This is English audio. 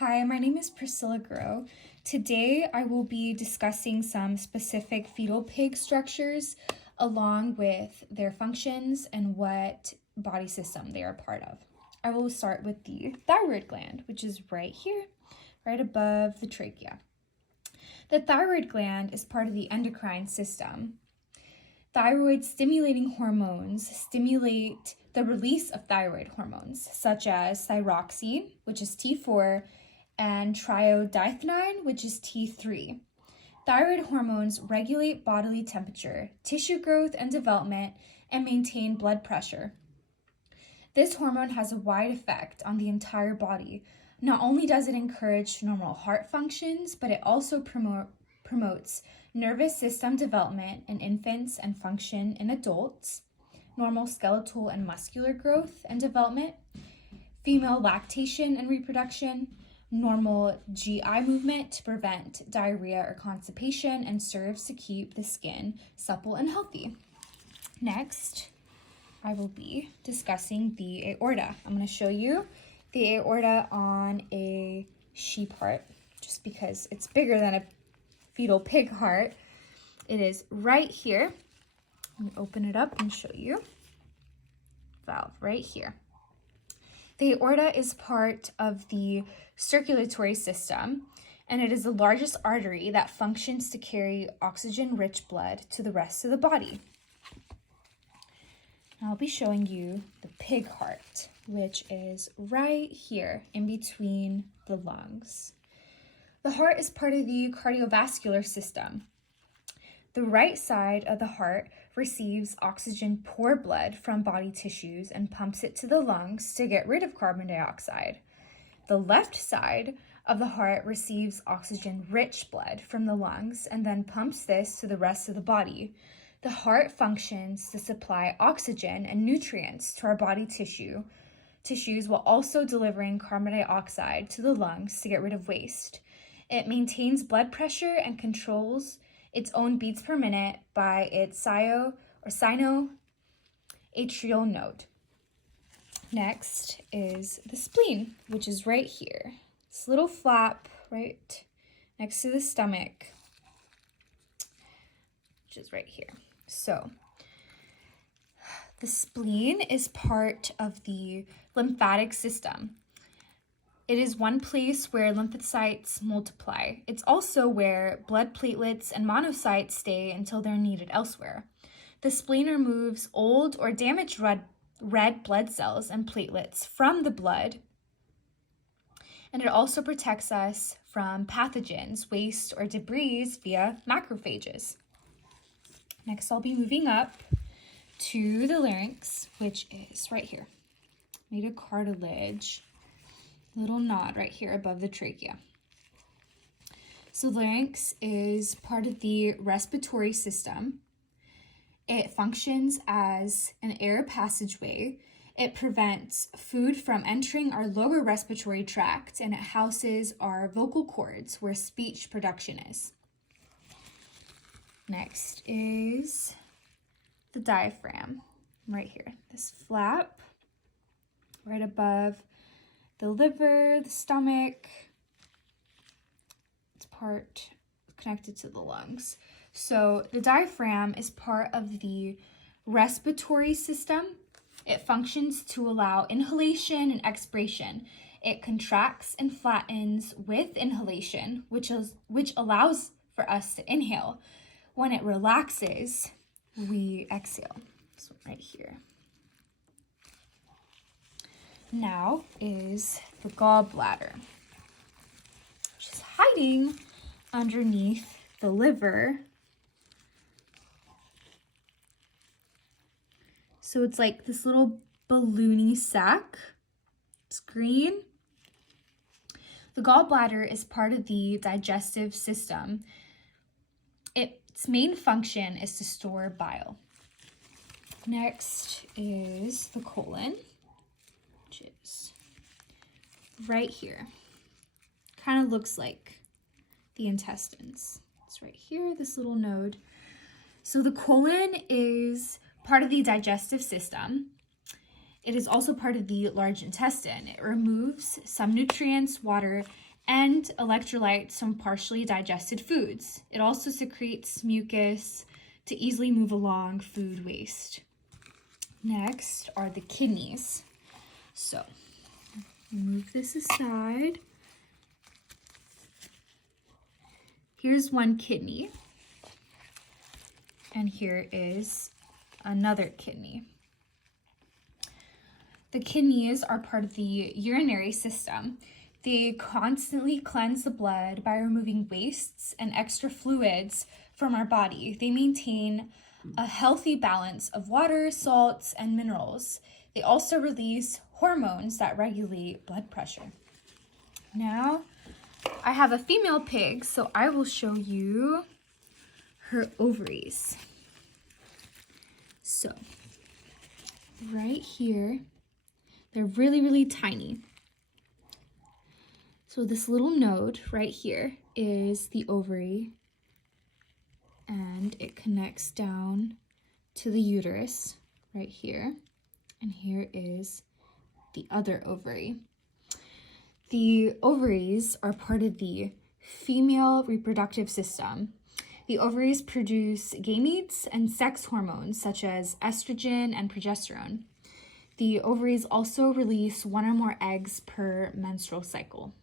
Hi, my name is Priscilla Garaux. Today I will be discussing some specific fetal pig structures along with their functions and what body system they are part of. I will start with the thyroid gland, which is right here, right above the trachea. The thyroid gland is part of the endocrine system. Thyroid stimulating hormones stimulate the release of thyroid hormones, such as thyroxine, which is T4, and triiodiphenine, which is T3. Thyroid hormones regulate bodily temperature, tissue growth and development, and maintain blood pressure. This hormone has a wide effect on the entire body. Not only does it encourage normal heart functions, but it also promotes nervous system development in infants and function in adults, normal skeletal and muscular growth and development, female lactation and reproduction, normal GI movement to prevent diarrhea or constipation, and serves to keep the skin supple and healthy. Next, I will be discussing the aorta. I'm going to show you the aorta on a sheep heart, just because it's bigger than a fetal pig heart. It is right here. Let me open it up and show you. Valve right here. The aorta is part of the circulatory system, and it is the largest artery that functions to carry oxygen-rich blood to the rest of the body. I'll be showing you the pig heart, which is right here in between the lungs. The heart is part of the cardiovascular system. The right side of the heart receives oxygen-poor blood from body tissues and pumps it to the lungs to get rid of carbon dioxide. The left side of the heart receives oxygen-rich blood from the lungs and then pumps this to the rest of the body. The heart functions to supply oxygen and nutrients to our body tissues while also delivering carbon dioxide to the lungs to get rid of waste. It maintains blood pressure and controls its own beats per minute by its sinoatrial node. Next is the spleen, which is right here. This little flap right next to the stomach, which is right here. So the spleen is part of the lymphatic system. It is one place where lymphocytes multiply. It's also where blood platelets and monocytes stay until they're needed elsewhere. The spleen removes old or damaged red blood cells and platelets from the blood, and it also protects us from pathogens, waste, or debris via macrophages. Next, I'll be moving up to the larynx, which is right here, made of cartilage. Little nod right here above the trachea. So larynx is part of the respiratory system. It functions as an air passageway. It prevents food from entering our lower respiratory tract, and it houses our vocal cords where speech production is. Next is the diaphragm right here. This flap right above the liver, the stomach. It's part connected to the lungs. So the diaphragm is part of the respiratory system. It functions to allow inhalation and expiration. It contracts and flattens with inhalation, which allows for us to inhale. When it relaxes, we exhale. So right here. Now is the gallbladder, which is hiding underneath the liver. So it's like this little balloony sac. It's green. The gallbladder is part of the digestive system. Its main function is to store bile. Next is the colon, which is right here. Kind of looks like the intestines. It's right here, this little node. So the colon is part of the digestive system. It is also part of the large intestine. It removes some nutrients, water, and electrolytes from partially digested foods. It also secretes mucus to easily move along food waste. Next are the kidneys. So, move this aside. Here's one kidney, and here is another kidney. The kidneys are part of the urinary system. They constantly cleanse the blood by removing wastes and extra fluids from our body. They maintain a healthy balance of water, salts, and minerals. They also release hormones that regulate blood pressure. Now, I have a female pig, so I will show you her ovaries. So, right here, they're really, really tiny. So this little node right here is the ovary, and it connects down to the uterus right here. And here is the other ovary. The ovaries are part of the female reproductive system. The ovaries produce gametes and sex hormones such as estrogen and progesterone. The ovaries also release one or more eggs per menstrual cycle.